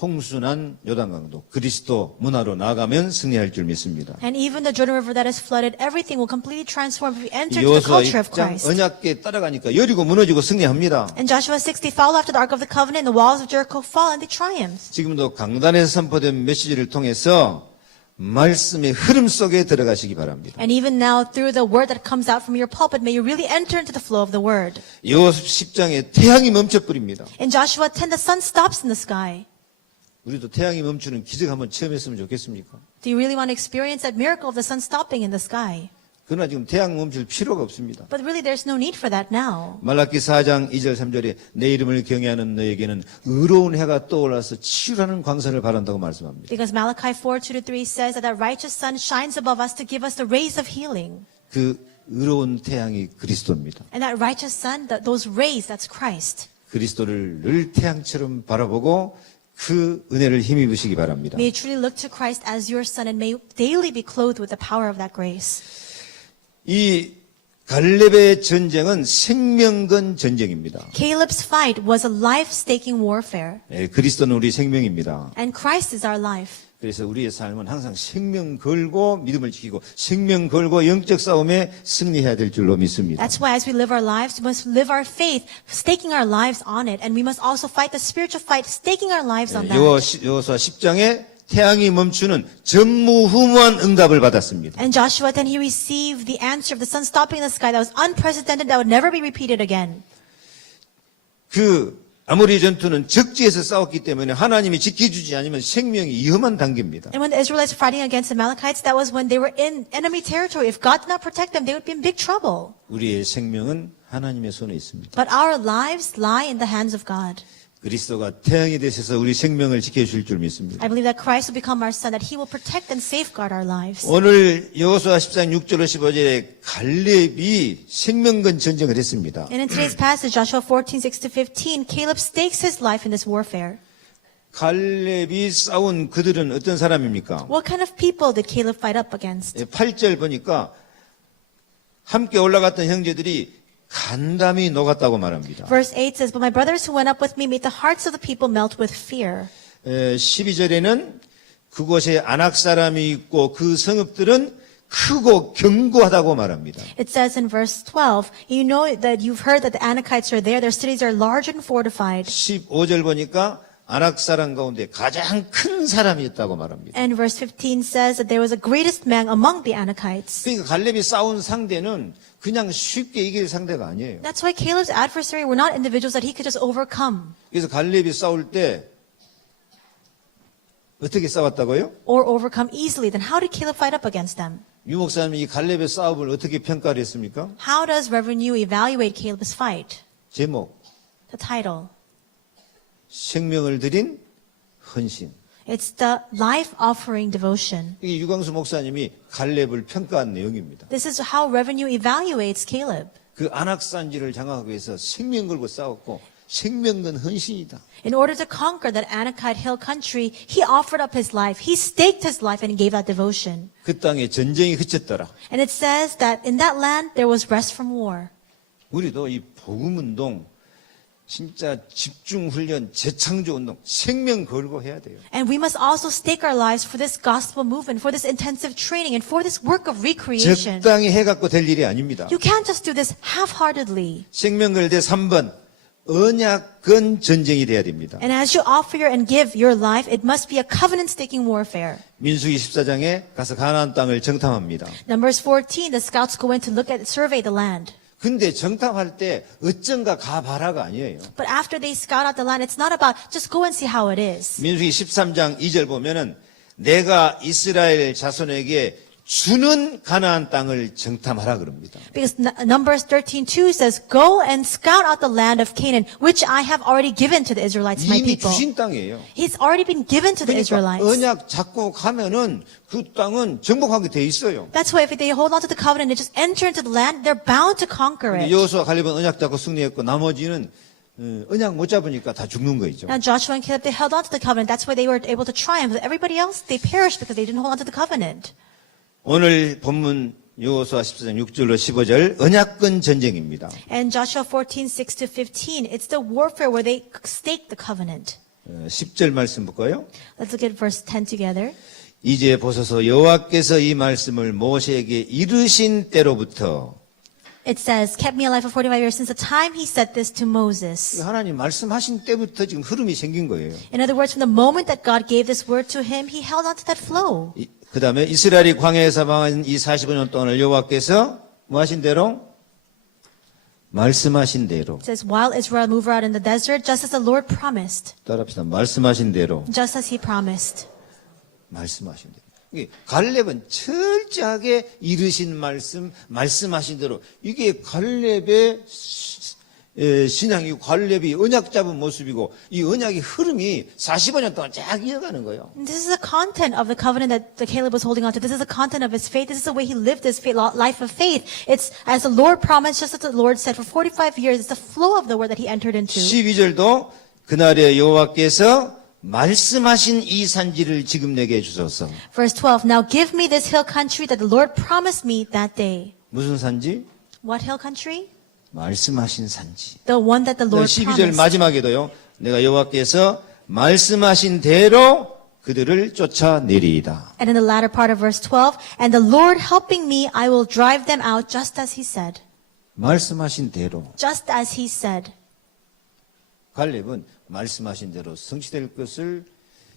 홍순한 요단강도 그리스도 문화로 나가면 승리할 줄 믿습니다. And even the Jordan River that is flooded, everything will completely transform if we enter into the 여호수아 culture of 6장 Christ. 언약궤 따라가니까 여리고 무너지고 승리합니다. In Joshua 6, they follow after the Ark of the Covenant, and the walls of Jericho fall, and they triumph. 지금도 강단에서 선포된 메시지를 통해서 말씀의 흐름 속에 들어가시기 바랍니다. And even now, through the word that comes out from your pulpit, may you really enter into the flow of the word. 여호수아 10장에 태양이 멈춰버립니다. In Joshua 10, the sun stops in the sky. 우리도 태양이 멈추는 기적 한번 체험했으면 좋겠습니까? Do you really want to experience that miracle of the sun stopping in the sky? 그러나 지금 태양 멈출 필요가 없습니다. But really, there's no need for that now. 말라기 4장 2절 3절에 내 이름을 경외하는 너에게는 의로운 해가 떠올라서 치유라는 광선을 바란다고 말씀합니다. Because Malachi 4:2-3 says that the righteous sun shines above us to give us the rays of healing. 그 의로운 태양이 그리스도입니다. And that righteous sun, those rays, that's Christ. 그리스도를 늘 태양처럼 바라보고 그 은혜를 힘입으시기 바랍니다. May you truly look to Christ as your sun and may you daily be clothed with the power of that grace. 이 갈렙의 전쟁은 생명건 전쟁입니다. Caleb's fight was a life-staking warfare. 그리스도는 우리 생명입니다. And Christ is our life. 그래서 우리의 삶은 항상 생명 걸고 믿음을 지키고 생명 걸고 영적 싸움에 승리해야 될 줄로 믿습니다. That's why as we live our lives, we must live our faith, staking our lives on it. And we must also fight the spiritual fight, staking our lives on that. 여호수아 10장에 태양이 멈추는 전무후무한 응답을 받았습니다. And Joshua, then he received the answer of the sun stopping in the sky that was unprecedented, that would never be repeated again. 그 아무리 전투는 적지에서 싸웠기 때문에 하나님이 지켜주지 않으면 생명이 위험한 단계입니다. And when the Israelites were fighting against the Amalekites, that was when they were in enemy territory. If God did not protect them, they would be in big trouble. 우리의 생명은 하나님의 손에 있습니다. But our lives lie in the hands of God. 그리스도가 태양이 되셔서 우리 생명을 지켜주실 줄 믿습니다. I believe that Christ will become our son, that he will protect and safeguard our lives. 오늘 여호수아 14장 6절로 15절에 갈렙이 생명건 전쟁을 했습니다. And in today's passage, Joshua 14:6-15, Caleb stakes his life in this warfare. 갈렙이 싸운 그들은 어떤 사람입니까? What kind of people did Caleb fight up against? 8절 보니까 함께 올라갔던 형제들이 간담이 녹았다고 말합니다. Verse 8 says, But my brothers who went up with me made the hearts of the people melt with fear. 12절에는 그곳에 아낙 사람이 있고 그 성읍들은 크고 견고하다고 말합니다. It says in verse 12, You know that you've heard that the Anakites are there. Their cities are large and fortified. 15절 보니까 아낙 사람 가운데 가장 큰 사람이 있다고 말합니다. And verse 15 says that there was a greatest man among the Anakites. 그러니까 갈렙이 싸운 상대는 그냥 쉽게 이길 상대가 아니에요. That's why Caleb's adversary were not individuals that he could just overcome 그래서 갈렙이 싸울 때 어떻게 싸웠다고요? or overcome easily. Then how did Caleb fight up against them? 유 목사님이 이 갈렙의 싸움을 어떻게 평가를 했습니까? How does Reverend Yu evaluate Caleb's fight? 제목, The title. 생명을 드린 헌신. It's the life offering devotion. 이게 유광수 목사님이 갈렙을 평가한 내용입니다. This is how Reverend Yu evaluates Caleb. 그 안악산지를 장악하기 위해서 생명 걸고 싸웠고 생명건 헌신이다. In order to conquer that Anakite hill country, he offered up his life. He staked his life and gave that devotion. 그 땅에 전쟁이 그쳤더라. And it says that in that land there was rest from war. 우리도 이 복음운동 진짜 집중훈련, 재창조운동 생명 걸고 해야 돼요. And we must also stake our lives for this gospel movement, for this intensive training, and for this work of recreation. 적당히 해갖고 될 일이 아닙니다. You can't just do this half-heartedly. 생명 걸 때 3번 언약건 전쟁이 돼야 됩니다. And as you offer and give your life, it must be a covenant-staking warfare. 민수기 14장에 가서 가나안 땅을 정탐합니다. Numbers 14, the scouts go in to look at, survey the land. 근데 정탐할 때 어쩐가 가봐라가 아니에요. But after they scout out the land, it's not about just go and see how it is. 민수기 13장 2절 보면은 내가 이스라엘 자손에게 주는 가나안 땅을 정탐하라 그럽니다. Because Numbers 13:2 says, Go and scout out the land of Canaan, which I have already given to the Israelites, my 이미 people. 주신 땅이에요. He's already been given to the 그러니까 Israelites. 언약 잡고 가면은 그 땅은 정복하게 돼 있어요. That's why if they hold on to the covenant and just enter into the land, they're bound to conquer it. 여호수아 갈렙은 언약 잡고 승리했고 나머지는 언약 못 잡으니까 다 죽는 거죠. Now Joshua and Caleb, they held on to the covenant. That's why they were able to triumph. But everybody else, they perished because they didn't hold on to the covenant. 오늘 본문 여호수아 14장 6절로 15절 언약권 전쟁입니다. And Joshua 14:6-15, it's the warfare where they stake the covenant. 10절 말씀 볼까요? Let's look at verse 10 together. 이제 보소서 여호와께서 이 말씀을 모세에게 이르신 때로부터 It says, kept me alive for 45 years since the time he said this to Moses. 하나님 말씀하신 때부터 지금 흐름이 생긴 거예요. In other words, from the moment that God gave this word to him, he held on to that flow. 그 다음에 이스라엘이 광야에서 방한 이 45년 동안을 여호와께서 뭐 하신 대로? 말씀하신 대로. It says, while Israel moved out in the desert, just as the Lord promised. 따라합시다. 말씀하신 대로. Just as he promised. 말씀하신 대로. 이게 갈렙은 철저하게 이르신 말씀, 말씀하신 대로. 이게 갈렙의 신앙이고 갈렙이 언약 잡은 모습이고 이 언약의 흐름이 45년 동안 쫙 이어가는 거예요. This is the content of the covenant that Caleb was holding on to. This is the content of his faith. This is the way he lived his life of faith. It's as the Lord promised, just as the Lord said, for 45 years. It's the flow of the word that he entered into. 12절도 그날에 여호와께서 말씀하신 이 산지를 지금 내게 주소서. Verse 12, Now give me this hill country that the Lord promised me that day. 무슨 산지? What hill country? 말씀하신 산지. The one that the Lord 12절 promised. 마지막에도요. 내가 여호와께서 말씀하신 대로 그들을 쫓아내리이다. And in the latter part of verse 12, And the Lord helping me, I will drive them out just as he said. 말씀하신 대로. Just as he said. 갈렙은 말씀하신 대로 성취될 것을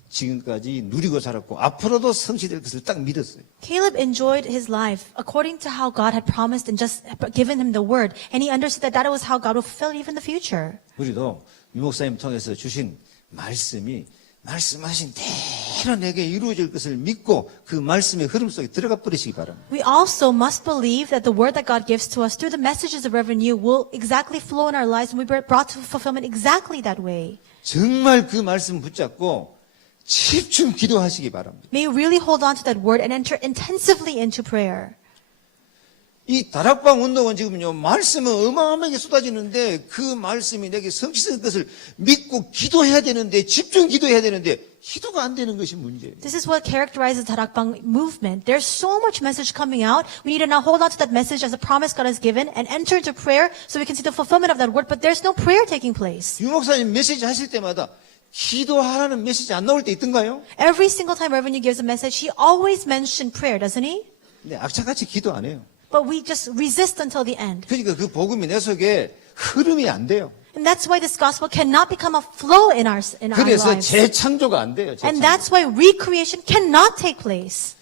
지금까지 누리고 살았고 앞으로도 성취될 것을 딱 믿었어요. Caleb enjoyed his life according to how God had promised and just given him the word. And he understood that that was how God would fulfill it even in the future. 우리도 유 목사님 통해서 주신 말씀이 말씀하신 대로 내게 이루어질 것을 믿고 그 말씀의 흐름 속에 들어가 버리시기 바랍니다. We also must believe that the word that God gives to us through the messages of revenue will exactly flow in our lives and we be brought to fulfillment exactly that way. 정말 그 말씀 붙잡고 집중 기도하시기 바랍니다. May you really hold on to that word and enter intensively into prayer. 이 다락방 운동은 지금요 말씀은 어마어마하게 쏟아지는데 그 말씀이 내게 성취될 것을 믿고 기도해야 되는데 집중 기도해야 되는데 기도가 안 되는 것이 문제예요. This is what characterizes the Darakbang movement. There's so much message coming out. We need to now hold on to that message as a promise God has given and enter into prayer so we can see the fulfillment of that word. But there's no prayer taking place. 유 목사님 메시지 하실 때마다 기도하라는 메시지 안 나올 때 있던가요? Every single time Reverend gives a message, he always mentions prayer, doesn't he? 근데 악착같이 기도 안 해요. But we just resist until the end. 그러니까 그 복음이 내 속에 흐름이 안 돼요. And that's why this gospel cannot become a flow in our 그래서 lives. 재창조가 안 돼요. And 재창조. that's why recreation cannot take place.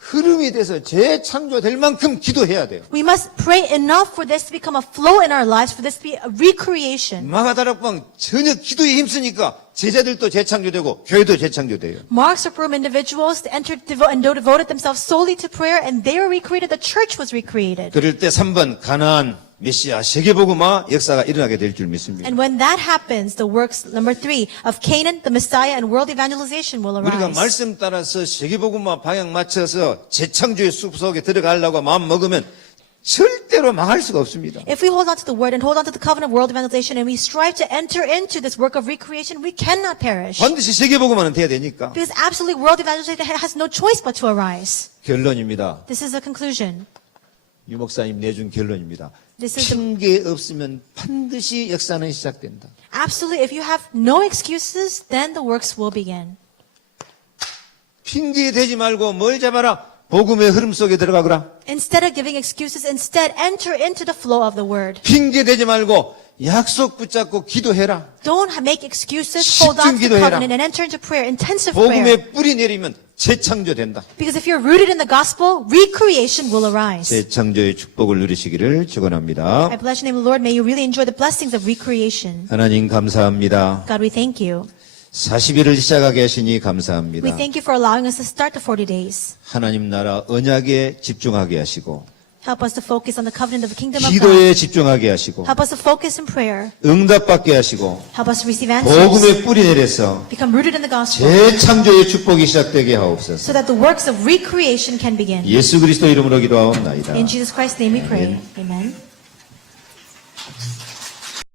흐름이 돼서 재창조될 만큼 기도해야 돼요. We must pray enough for this to become a flow in our lives, for this to be a recreation. 마가다락방 전혀 기도에 힘쓰니까 제자들도 재창조되고 교회도 재창조돼요. Mark's room individuals entered and devoted themselves solely to prayer, and they were recreated. The church was recreated. 그럴 때 3번 가나안 메시아 세계복음화 역사가 일어나게 될 줄 믿습니다. And when that happens, the works, number 3, of Canaan, the Messiah, and world evangelization will 우리가 arise. 말씀 따라서 세계복음화 방향 맞춰서 재창조의 숲 속에 들어가려고 마음 먹으면 절대로 망할 수가 없습니다. If we hold on to the word and hold on to the covenant of world evangelization and we strive to enter into this work of recreation, we cannot perish. 반드시 세계복음화는 돼야 되니까. Because absolutely world evangelization has no choice but to arise. 결론입니다. This is the conclusion. 유 목사님 내준 결론입니다. This is the, 핑계 없으면 반드시 역사는 시작된다. absolutely, if you have no excuses, then the works will begin. 핑계 대지 말고 뭘 잡아라. 복음의 흐름 속에 들어가거라. Instead of giving excuses, instead enter into the flow of the word. 핑계 대지 말고 약속 붙잡고 기도해라. Don't make excuses, hold on to the 기도해라. covenant and enter into prayer, intensive prayer. 복음의 뿌리 내리면 재창조된다. Because if you're rooted in the gospel, recreation will arise. 재창조의 축복을 누리시기를 축원합니다. I bless your name, Lord. May you really enjoy the blessings of recreation. 하나님 감사합니다. God, we thank you. 40일을 시작하게 하시니 We 감사합니다. thank you for allowing us to start the 40 days. 하나님 나라 언약에 집중하게 하시고 Help us to focus on the covenant of the kingdom of God. 기도에 집중하게 하시고 Help us to focus in prayer. 응답받게 하시고 Help us to receive answers. 복음의 뿌리 내려서 Become rooted in the gospel. 재창조의 축복이 시작되게 하옵소서. So that the works of recreation can begin. 예수 그리스도 이름으로 기도하옵나이다. In Jesus Christ's name we pray. Amen.